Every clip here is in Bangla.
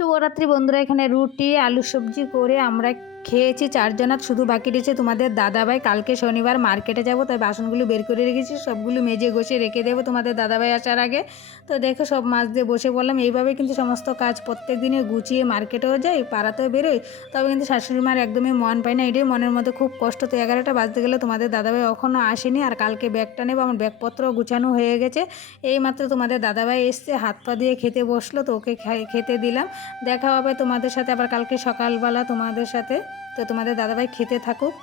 শুভরাত্রি বন্ধুরা। এখানে রুটি আলু সবজি করে আমরা খেয়েছি, চারজনা শুধু বাকি রয়েছে। তোমাদের দাদাভাই, কালকে শনিবার মার্কেটে যাব, তাই বাসনগুলো বের করে রেখেছি, সবগুলো মেজে ঘষে রেখে দেবো তোমাদের দাদাভাই আসার আগে। তো দেখো সব মাছ দিয়ে বসে পড়লাম, এইভাবে কিন্তু সমস্ত কাজ প্রত্যেক দিনে গুছিয়ে মার্কেটেও যাই, পাড়াতেও বেরোই। তবে কিন্তু শাশুড়ি মার একদমই মন পায় না, এটাই মনের মধ্যে খুব কষ্ট। তো এগারোটা বাজতে গেলে তোমাদের দাদাভাই এখনও আসেনি, আর কালকে ব্যাগটা নেব, আমার ব্যাগপত্র গুছানো হয়ে গেছে। এইমাত্র তোমাদের দাদাভাই এসছে, হাত পা দিয়ে খেতে বসল, তো ওকে খেতে দিলাম। দেখা হবে তোমাদের সাথে আবার কালকে সকালবেলা তোমাদের সাথে। তো তোমাদের দাদাভাই খেতে থাকুক।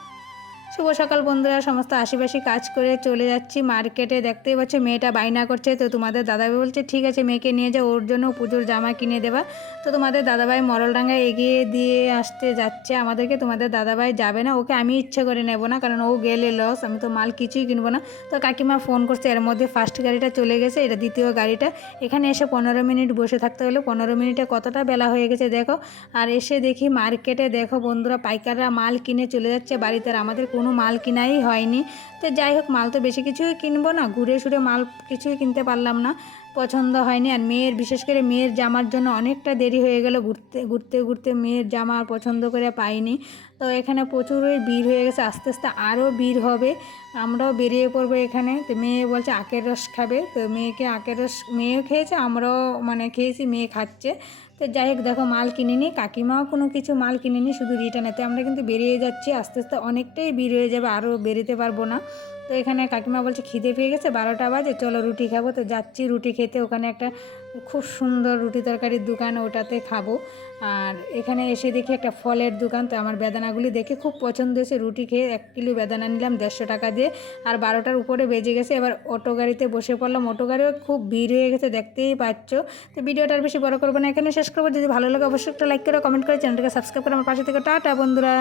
শুভ সকাল বন্ধুরা, সমস্ত আশেপাশে কাজ করে চলে যাচ্ছি মার্কেটে দেখতেই পাচ্ছ, মেয়েটা বাইনা করছে, তো তোমাদের দাদাভাই বলছে, ঠিক আছে, মেয়েকে নিয়ে যাও, ওর জন্য পুজোর জামা কিনে দেবা। তো তোমাদের দাদাভাই মরলডাঙ্গায় এগিয়ে দিয়ে আসতে যাচ্ছে আমাদেরকে। তোমাদের দাদাভাই যাবে না, ওকে আমি ইচ্ছে করে নেব না, কারণ ও গেলে লস আমি তো মাল কিছুই কিনবো না। তো কাকিমা ফোন করছে, এর মধ্যে ফার্স্ট গাড়িটা চলে গেছে, এটা দ্বিতীয় গাড়িটা। এখানে এসে পনেরো মিনিট বসে থাকতে হলো, পনেরো মিনিটে কতটা বেলা হয়ে গেছে দেখো। আর এসে দেখি মার্কেটে দেখো বন্ধুরা, পাইকাররা মাল কিনে চলে যাচ্ছে, বাড়িতে আর আমাদের কোনো মাল কেনাই হয়নি। তো যাই হোক, মাল তো বেশি কিছুই কিনবো না। ঘুরে সুরে মাল কিছুই কিনতে পারলাম না। পছন্দ হয়নি। আর মেয়ের, বিশেষ করে মেয়ের জামার জন্য অনেকটা দেরি হয়ে গেল। ঘুরতে ঘুরতে ঘুরতে মেয়ের জামা পছন্দ করে পাইনি। তো এখানে প্রচুরই ভিড় হয়ে গেছে। আস্তে আস্তে আরও ভিড় হবে। আমরাও বেরিয়ে পড়ব এখানে। তো মেয়ে বলছে আখের রস খাবে। তো মেয়েকে আখের রস, মেয়েও খেয়েছে, আমরাও মানে খেয়েছি, মেয়ে খাচ্ছে। তো যাই হোক, দেখো মাল কিনিনি। কাকিমাও কোনো কিছু মাল কিনিনি, শুধু রিটার্নেতে আমরা কিন্তু বেরিয়ে যাচ্ছি। আস্তে আস্তে অনেকটাই ভিড় হয়ে যাবে। আরও বেরোতে পারব না। তো এখানে কাকিমা বলছে, খিদে পেয়ে গেছে, বারোটা বাজে, চলো রুটি খাব। তো যাচ্ছি রুটি খেতে, ওখানে একটা খুব সুন্দর রুটি তরকারির দোকান, ওটাতে খাব। আর এখানে এসে দেখি একটা ফলের দোকান, তো আমার বেদানাগুলি দেখে খুব পছন্দ হয়েছে। রুটি খেয়ে এক কিলো বেদানা নিলাম দেড়শো টাকা দিয়ে, আর বারোটার উপরে বেজে গেছে। এবার অটো গাড়িতে বসে পড়লাম। অটো গাড়িও খুব ভিড় হয়ে গেছে, দেখতেই পাচ্ছ। তো ভিডিওটা আর বেশি বড় করব না এখানে শেষ করব। যদি ভালো লাগে অবশ্যই একটা লাইক করে, কমেন্ট করে, চ্যানেলটাকে সাবস্ক্রাইব করে আমার পাশে থেকে। টাটা বন্ধুরা।